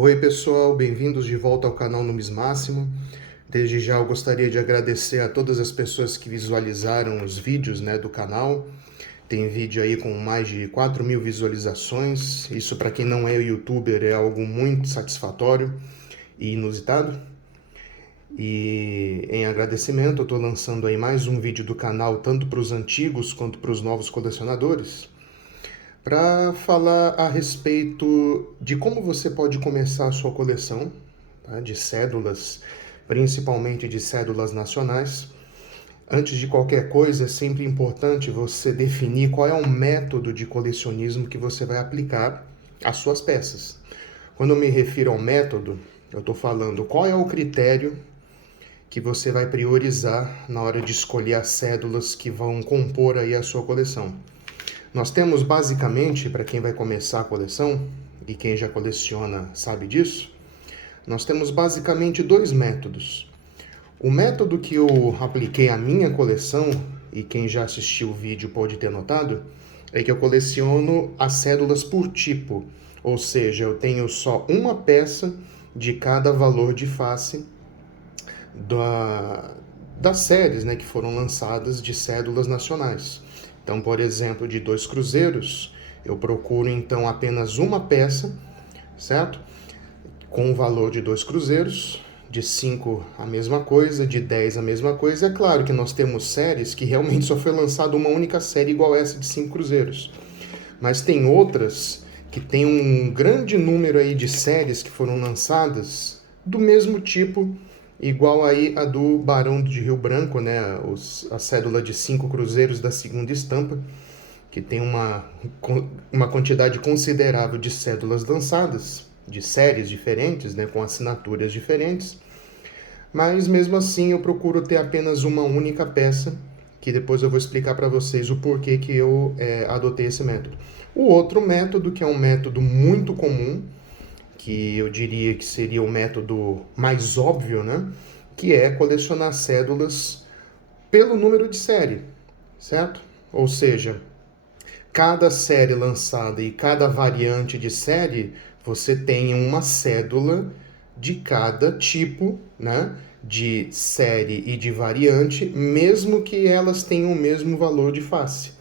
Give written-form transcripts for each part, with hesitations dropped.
Oi pessoal, bem-vindos de volta ao canal Numis Máximo. Desde já eu gostaria de agradecer a todas as pessoas que visualizaram os vídeos do canal. Tem vídeo aí com mais de 4.000 visualizações. Isso para quem não é youtuber é algo muito satisfatório e inusitado. E em agradecimento eu estou lançando aí mais um vídeo do canal, tanto para os antigos quanto para os novos colecionadores, para falar a respeito de como você pode começar a sua coleção, tá, de cédulas, principalmente de cédulas nacionais. Antes de qualquer coisa, é sempre importante você definir qual é o método de colecionismo que você vai aplicar às suas peças. Quando eu me refiro ao método, eu estou falando qual é o critério que você vai priorizar na hora de escolher as cédulas que vão compor aí a sua coleção. Nós temos basicamente, para quem vai começar a coleção, e quem já coleciona sabe disso, nós temos basicamente dois métodos. O método que eu apliquei à minha coleção, e quem já assistiu o vídeo pode ter notado, é que eu coleciono as cédulas por tipo, ou seja, eu tenho só uma peça de cada valor de face das séries que foram lançadas de cédulas nacionais. Então, por exemplo, de 2 cruzeiros, eu procuro então apenas uma peça, certo? Com o valor de 2 cruzeiros, de 5 a mesma coisa, de 10 a mesma coisa. É claro que nós temos séries que realmente só foi lançada uma única série igual essa de 5 cruzeiros. Mas tem outras que tem um grande número aí de séries que foram lançadas do mesmo tipo, igual aí a do Barão de Rio Branco, a cédula de 5 cruzeiros da segunda estampa, que tem uma quantidade considerável de cédulas lançadas, de séries diferentes, com assinaturas diferentes, mas mesmo assim eu procuro ter apenas uma única peça, que depois eu vou explicar para vocês o porquê que eu adotei esse método. O outro método, que é um método muito comum, que eu diria que seria o método mais óbvio, que é colecionar cédulas pelo número de série, certo? Ou seja, cada série lançada e cada variante de série, você tem uma cédula de cada tipo, de série e de variante, mesmo que elas tenham o mesmo valor de face.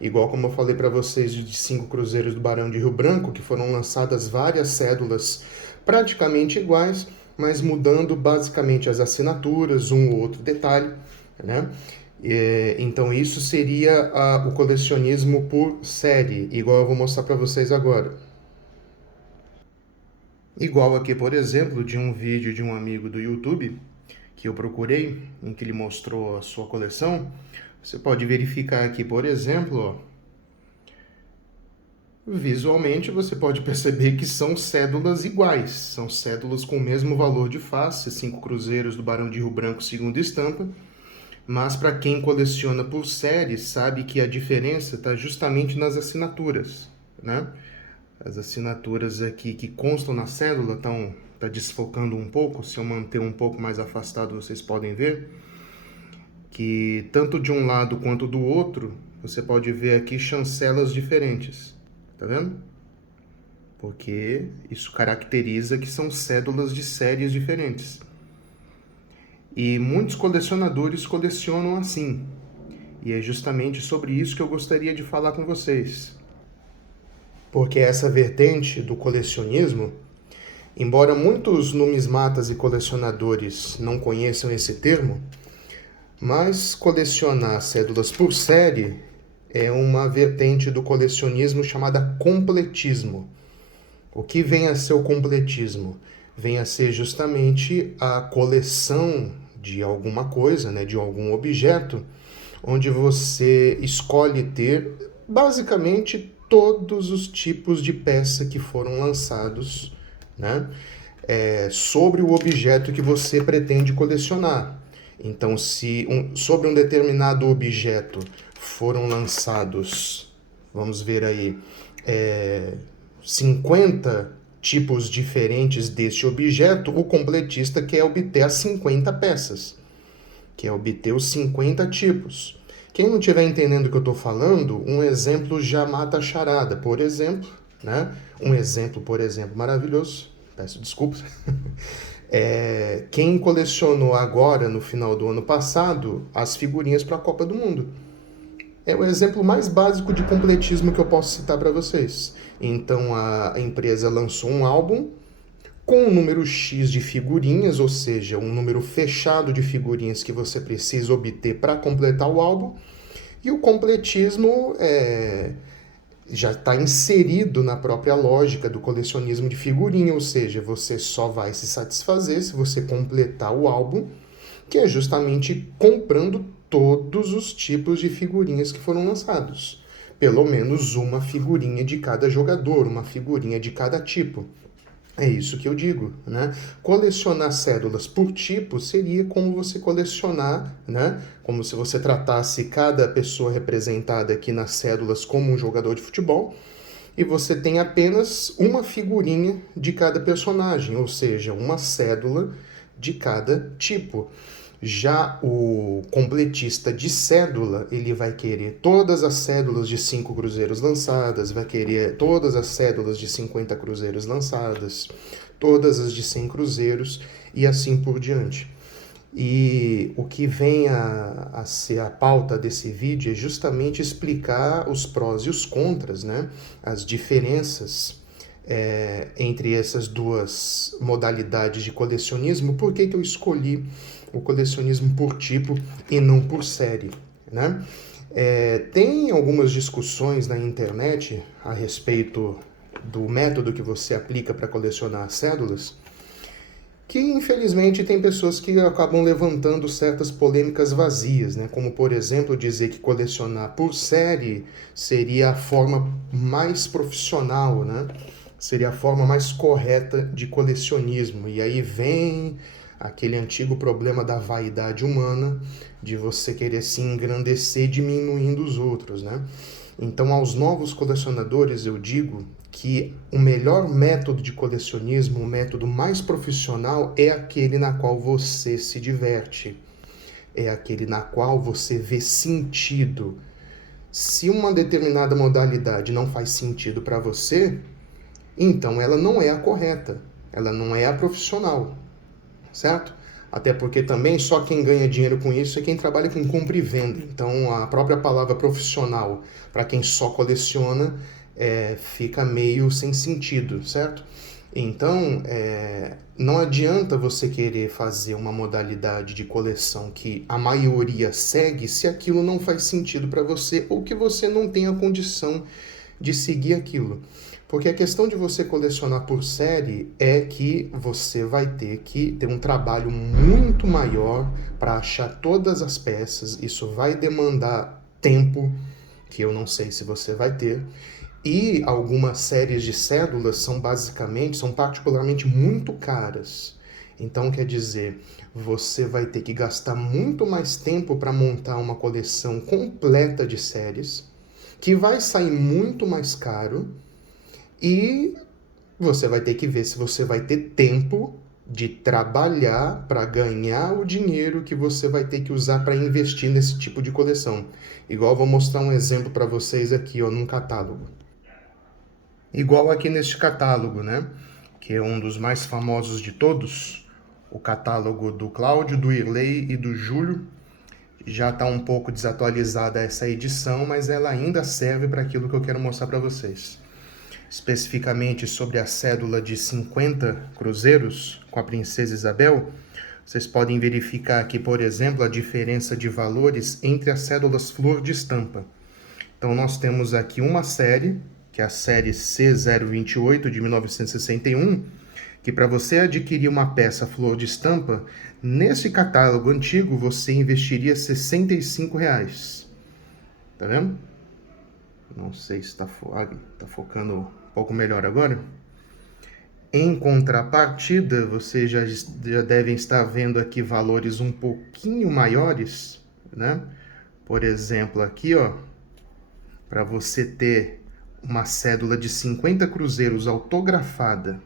Igual como eu falei para vocês de 5 cruzeiros do Barão de Rio Branco, que foram lançadas várias cédulas praticamente iguais, mas mudando basicamente as assinaturas, um ou outro detalhe, Então isso seria o colecionismo por série, igual eu vou mostrar para vocês agora. Igual aqui, por exemplo, de um vídeo de um amigo do YouTube, que eu procurei, em que ele mostrou a sua coleção. Você pode verificar aqui, por exemplo, visualmente você pode perceber que são cédulas iguais, são cédulas com o mesmo valor de face, 5 cruzeiros do Barão de Rio Branco segunda estampa, mas para quem coleciona por série sabe que a diferença está justamente nas assinaturas, As assinaturas aqui que constam na cédula tá desfocando um pouco, se eu manter um pouco mais afastado vocês podem ver que tanto de um lado quanto do outro, você pode ver aqui chancelas diferentes, tá vendo? Porque isso caracteriza que são cédulas de séries diferentes. E muitos colecionadores colecionam assim. E é justamente sobre isso que eu gostaria de falar com vocês. Porque essa vertente do colecionismo, embora muitos numismatas e colecionadores não conheçam esse termo, mas colecionar cédulas por série é uma vertente do colecionismo chamada completismo. O que vem a ser o completismo? Vem a ser justamente a coleção de alguma coisa, de algum objeto, onde você escolhe ter basicamente todos os tipos de peça que foram lançados, sobre o objeto que você pretende colecionar. Então, se sobre um determinado objeto foram lançados, vamos ver aí, 50 tipos diferentes deste objeto, o completista quer obter as 50 peças, quer obter os 50 tipos. Quem não estiver entendendo o que eu estou falando, um exemplo já mata a charada. Por exemplo, um exemplo, por exemplo, maravilhoso, peço desculpas, quem colecionou agora, no final do ano passado, as figurinhas para a Copa do Mundo. É o exemplo mais básico de completismo que eu posso citar para vocês. Então a empresa lançou um álbum com um número X de figurinhas, ou seja, um número fechado de figurinhas que você precisa obter para completar o álbum, e o completismo já está inserido na própria lógica do colecionismo de figurinha, ou seja, você só vai se satisfazer se você completar o álbum, que é justamente comprando todos os tipos de figurinhas que foram lançados. Pelo menos uma figurinha de cada jogador, uma figurinha de cada tipo. É isso que eu digo, né? Colecionar cédulas por tipo seria como você colecionar, né? Como se você tratasse cada pessoa representada aqui nas cédulas como um jogador de futebol e você tem apenas uma figurinha de cada personagem, ou seja, uma cédula de cada tipo. Já o completista de cédula, ele vai querer todas as cédulas de 5 cruzeiros lançadas, vai querer todas as cédulas de 50 cruzeiros lançadas, todas as de 100 cruzeiros e assim por diante. E o que vem a ser a pauta desse vídeo é justamente explicar os prós e os contras, né? As diferenças entre essas duas modalidades de colecionismo. Por que eu escolhi o colecionismo por tipo e não por série, né? Tem algumas discussões na internet a respeito do método que você aplica para colecionar cédulas, que infelizmente tem pessoas que acabam levantando certas polêmicas vazias, né? Como, por exemplo, dizer que colecionar por série seria a forma mais profissional, né? Seria a forma mais correta de colecionismo. E aí vem aquele antigo problema da vaidade humana, de você querer se engrandecer diminuindo os outros, né? Então, aos novos colecionadores, eu digo que o melhor método de colecionismo, o método mais profissional, é aquele na qual você se diverte, é aquele na qual você vê sentido. Se uma determinada modalidade não faz sentido para você, então ela não é a correta, ela não é a profissional, certo? Até porque também só quem ganha dinheiro com isso é quem trabalha com compra e venda. Então a própria palavra profissional, para quem só coleciona, fica meio sem sentido, certo? Então não adianta você querer fazer uma modalidade de coleção que a maioria segue se aquilo não faz sentido para você ou que você não tem a condição de seguir aquilo. Porque a questão de você colecionar por série é que você vai ter que ter um trabalho muito maior para achar todas as peças. Isso vai demandar tempo, que eu não sei se você vai ter. E algumas séries de cédulas são particularmente muito caras. Então, quer dizer, você vai ter que gastar muito mais tempo para montar uma coleção completa de séries, que vai sair muito mais caro. E você vai ter que ver se você vai ter tempo de trabalhar para ganhar o dinheiro que você vai ter que usar para investir nesse tipo de coleção. Igual vou mostrar um exemplo para vocês aqui, ó, num catálogo. Igual aqui neste catálogo, né? Que é um dos mais famosos de todos. O catálogo do Cláudio, do Irley e do Júlio. Já está um pouco desatualizada essa edição, mas ela ainda serve para aquilo que eu quero mostrar para vocês. Especificamente sobre a cédula de 50 cruzeiros com a Princesa Isabel, vocês podem verificar aqui, por exemplo, a diferença de valores entre as cédulas flor de estampa. Então, nós temos aqui uma série, que é a série C028 de 1961, que para você adquirir uma peça flor de estampa, nesse catálogo antigo, você investiria R$ 65. Tá vendo? Não sei se está focando um pouco melhor agora. Em contrapartida, vocês já devem estar vendo aqui valores um pouquinho maiores, né? Por exemplo, aqui, ó, para você ter uma cédula de 50 cruzeiros autografada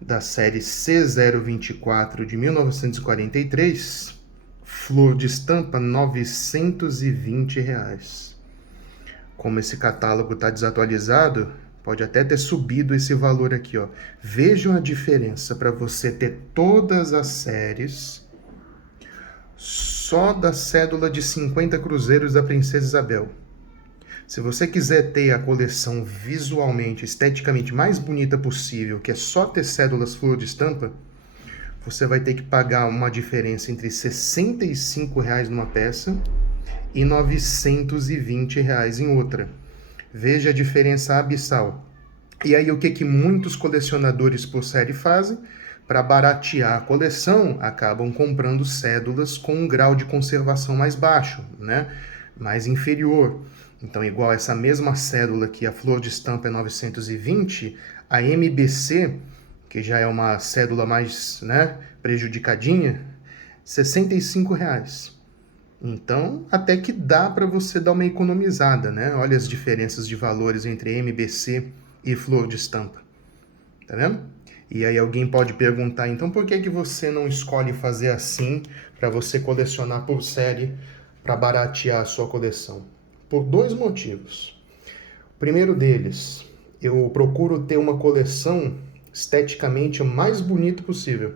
da série C024 de 1943, flor de estampa, R$ 920. Como esse catálogo está desatualizado, Pode até ter subido esse valor aqui, ó. Vejam a diferença para você ter todas as séries só da cédula de 50 cruzeiros da Princesa Isabel. Se você quiser ter a coleção visualmente, esteticamente mais bonita possível, que é só ter cédulas flor de estampa, você vai ter que pagar uma diferença entre R$ 65 numa peça e R$ 920 em outra. Veja a diferença abissal. E aí o que muitos colecionadores por série fazem? Para baratear a coleção, acabam comprando cédulas com um grau de conservação mais baixo, né? Mais inferior. Então, igual essa mesma cédula aqui, a flor de estampa é 920, a MBC, que já é uma cédula mais, né, prejudicadinha, R$ 65. Então, até que dá para você dar uma economizada, né? Olha as diferenças de valores entre MBC e flor de estampa. Tá vendo? E aí alguém pode perguntar, então por que você não escolhe fazer assim para você colecionar por série para baratear a sua coleção? Por dois motivos. O primeiro deles, eu procuro ter uma coleção esteticamente o mais bonita possível.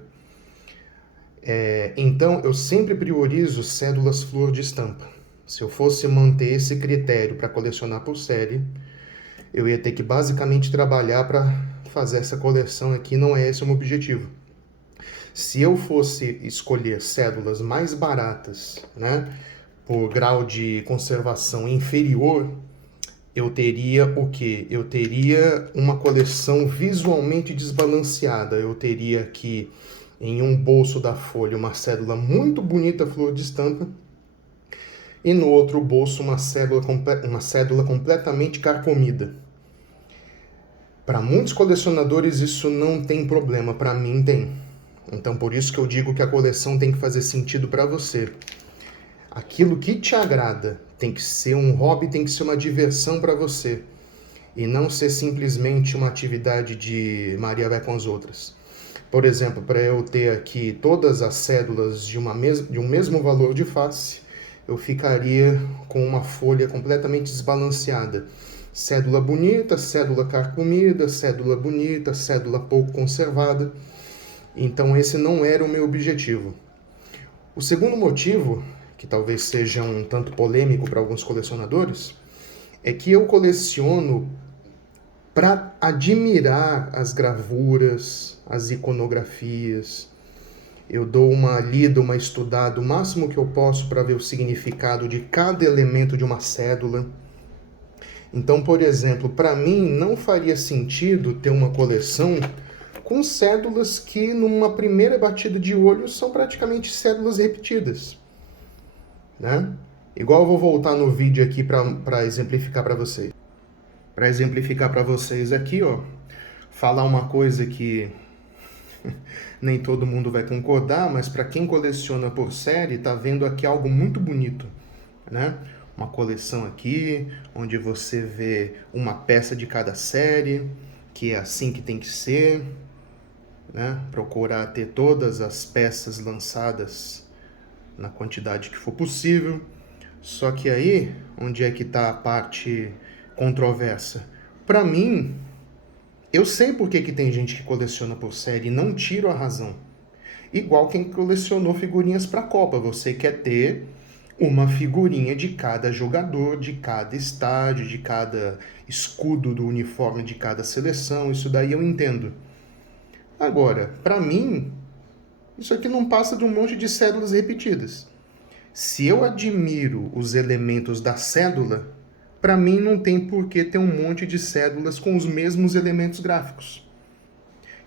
Então, eu sempre priorizo cédulas flor de estampa. Se eu fosse manter esse critério para colecionar por série, eu ia ter que basicamente trabalhar para fazer essa coleção aqui, não é esse o meu objetivo. Se eu fosse escolher cédulas mais baratas, né, por grau de conservação inferior, eu teria o quê? Eu teria uma coleção visualmente desbalanceada. Eu teria aqui em um bolso da folha uma cédula muito bonita flor de estampa e no outro bolso uma cédula completamente carcomida. Para muitos colecionadores isso não tem problema, para mim tem. Então por isso que eu digo que a coleção tem que fazer sentido para você. Aquilo que te agrada tem que ser um hobby, tem que ser uma diversão para você. E não ser simplesmente uma atividade de Maria vai com as outras. Por exemplo, para eu ter aqui todas as cédulas de um mesmo valor de face, eu ficaria com uma folha completamente desbalanceada. Cédula bonita, cédula carcomida, cédula bonita, cédula pouco conservada. Então esse não era o meu objetivo. O segundo motivo, que talvez seja um tanto polêmico para alguns colecionadores, é que eu coleciono para admirar as gravuras, as iconografias. Eu dou uma lida, uma estudada, o máximo que eu posso para ver o significado de cada elemento de uma cédula. Então, por exemplo, para mim não faria sentido ter uma coleção com cédulas que, numa primeira batida de olho, são praticamente cédulas repetidas, né? Igual eu vou voltar no vídeo aqui para exemplificar para vocês. Para exemplificar para vocês aqui, ó, falar uma coisa que nem todo mundo vai concordar, mas para quem coleciona por série, tá vendo aqui algo muito bonito, né? Uma coleção aqui, onde você vê uma peça de cada série, que é assim que tem que ser, né? Procurar ter todas as peças lançadas na quantidade que for possível. Só que aí, onde é que está a parte controversa? Para mim, eu sei por que tem gente que coleciona por série e não tiro a razão. Igual quem colecionou figurinhas para a Copa. Você quer ter uma figurinha de cada jogador, de cada estádio, de cada escudo do uniforme de cada seleção. Isso daí eu entendo. Agora, para mim, isso aqui não passa de um monte de cédulas repetidas. Se eu admiro os elementos da cédula, para mim não tem por que ter um monte de cédulas com os mesmos elementos gráficos.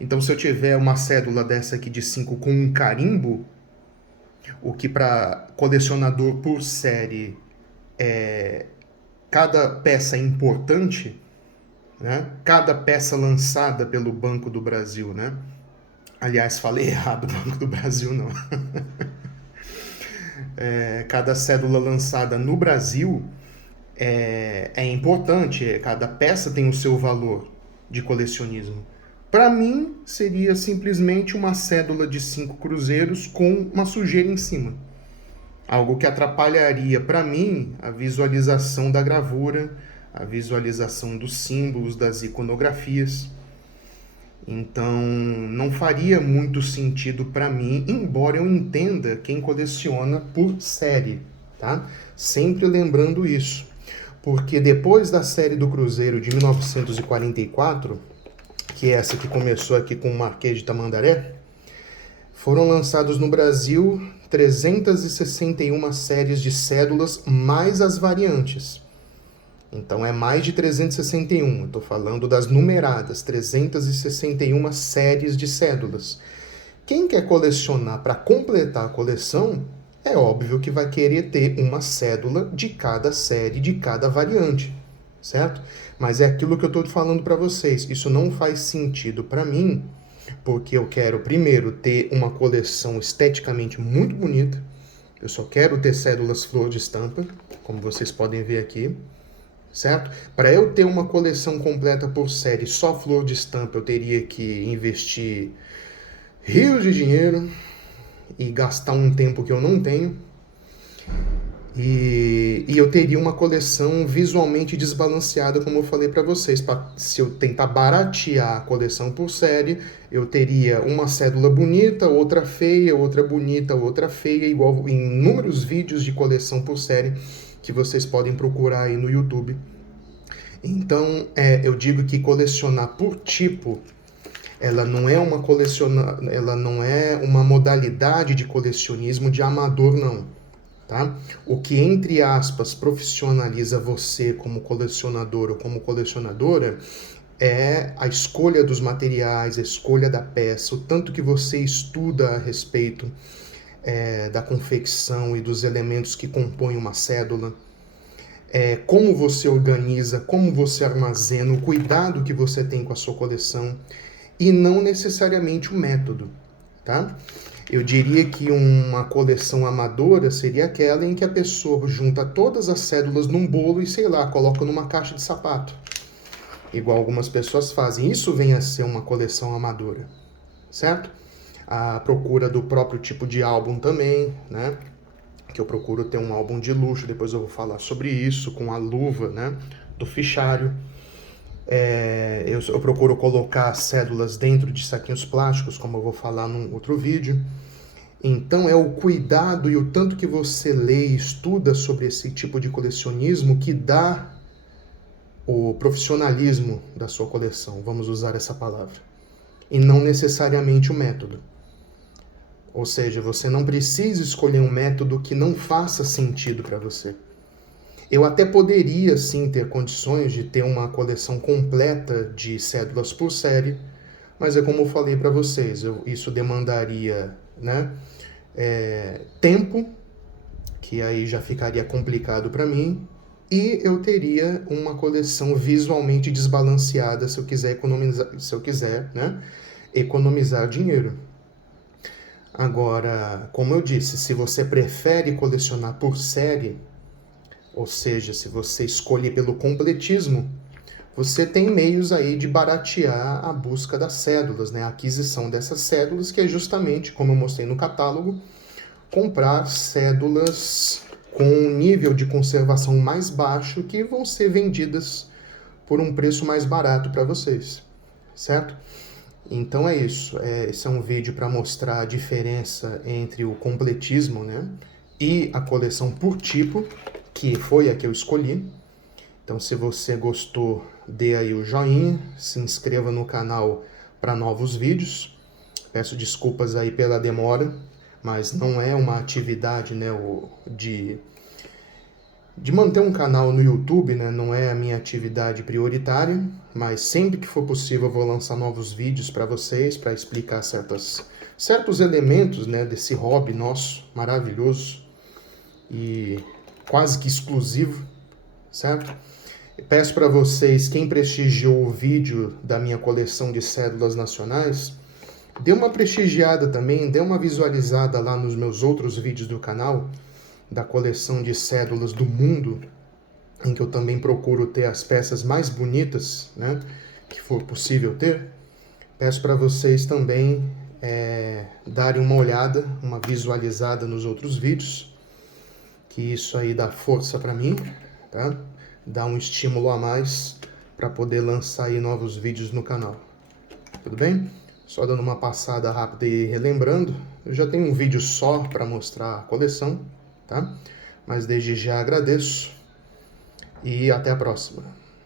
Então, se eu tiver uma cédula dessa aqui de 5 com um carimbo, o que para colecionador por série cada peça é importante, né? Cada peça lançada pelo Banco do Brasil, né? Aliás, falei errado, Banco do Brasil não. Cada cédula lançada no Brasil é importante, cada peça tem o seu valor de colecionismo. Para mim, seria simplesmente uma cédula de 5 cruzeiros com uma sujeira em cima. Algo que atrapalharia, para mim, a visualização da gravura, a visualização dos símbolos, das iconografias. Então, não faria muito sentido para mim, embora eu entenda quem coleciona por série, tá? Sempre lembrando isso, porque depois da série do Cruzeiro de 1944, que é essa que começou aqui com o Marquês de Tamandaré, foram lançados no Brasil 361 séries de cédulas, mais as variantes. Então é mais de 361, estou falando das numeradas, 361 séries de cédulas. Quem quer colecionar para completar a coleção, é óbvio que vai querer ter uma cédula de cada série, de cada variante, certo? Mas é aquilo que eu estou falando para vocês, isso não faz sentido para mim, porque eu quero primeiro ter uma coleção esteticamente muito bonita, eu só quero ter cédulas flor de estampa, como vocês podem ver aqui, certo? Para eu ter uma coleção completa por série só flor de estampa, eu teria que investir rios de dinheiro e gastar um tempo que eu não tenho. E eu teria uma coleção visualmente desbalanceada, como eu falei para vocês. Se eu tentar baratear a coleção por série, eu teria uma cédula bonita, outra feia, outra bonita, outra feia, igual em inúmeros vídeos de coleção por série que vocês podem procurar aí no YouTube. Então, eu digo que colecionar por tipo, ela não é uma modalidade de colecionismo de amador, não. Tá? O que, entre aspas, profissionaliza você como colecionador ou como colecionadora é a escolha dos materiais, a escolha da peça, o tanto que você estuda a respeito da confecção e dos elementos que compõem uma cédula, como você organiza, como você armazena, o cuidado que você tem com a sua coleção e não necessariamente o método, tá? Eu diria que uma coleção amadora seria aquela em que a pessoa junta todas as cédulas num bolo e, sei lá, coloca numa caixa de sapato, igual algumas pessoas fazem. Isso vem a ser uma coleção amadora, certo? A procura do próprio tipo de álbum também, né? Que eu procuro ter um álbum de luxo, depois eu vou falar sobre isso, com a luva, né, do fichário. Eu procuro colocar cédulas dentro de saquinhos plásticos, como eu vou falar num outro vídeo. Então é o cuidado e o tanto que você lê e estuda sobre esse tipo de colecionismo que dá o profissionalismo da sua coleção, vamos usar essa palavra, e não necessariamente o método. Ou seja, você não precisa escolher um método que não faça sentido para você. Eu até poderia, sim, ter condições de ter uma coleção completa de cédulas por série, mas é como eu falei para vocês, isso demandaria, né, tempo, que aí já ficaria complicado para mim, e eu teria uma coleção visualmente desbalanceada se eu quiser, né, economizar dinheiro. Agora, como eu disse, se você prefere colecionar por série, ou seja, se você escolher pelo completismo, você tem meios aí de baratear a busca das cédulas, né? A aquisição dessas cédulas, que é justamente, como eu mostrei no catálogo, comprar cédulas com um nível de conservação mais baixo que vão ser vendidas por um preço mais barato para vocês, certo? Então é isso, esse é um vídeo para mostrar a diferença entre o completismo, né, e a coleção por tipo, que foi a que eu escolhi. Então se você gostou, dê aí o joinha, se inscreva no canal para novos vídeos. Peço desculpas aí pela demora, mas não é uma atividade, né, de manter um canal no YouTube, né, não é a minha atividade prioritária, mas sempre que for possível eu vou lançar novos vídeos para vocês, para explicar certos elementos, né, desse hobby nosso, maravilhoso e quase que exclusivo, certo? Peço para vocês, quem prestigiou o vídeo da minha coleção de cédulas nacionais, dê uma prestigiada também, dê uma visualizada lá nos meus outros vídeos do canal, da coleção de cédulas do mundo, em que eu também procuro ter as peças mais bonitas, né, que for possível ter. Peço para vocês também darem uma olhada, uma visualizada nos outros vídeos, que isso aí dá força para mim, tá? dar um estímulo a mais para poder lançar aí novos vídeos no canal. Tudo bem? Só dando uma passada rápida e relembrando, eu já tenho um vídeo só para mostrar a coleção, tá? Mas desde já agradeço e até a próxima.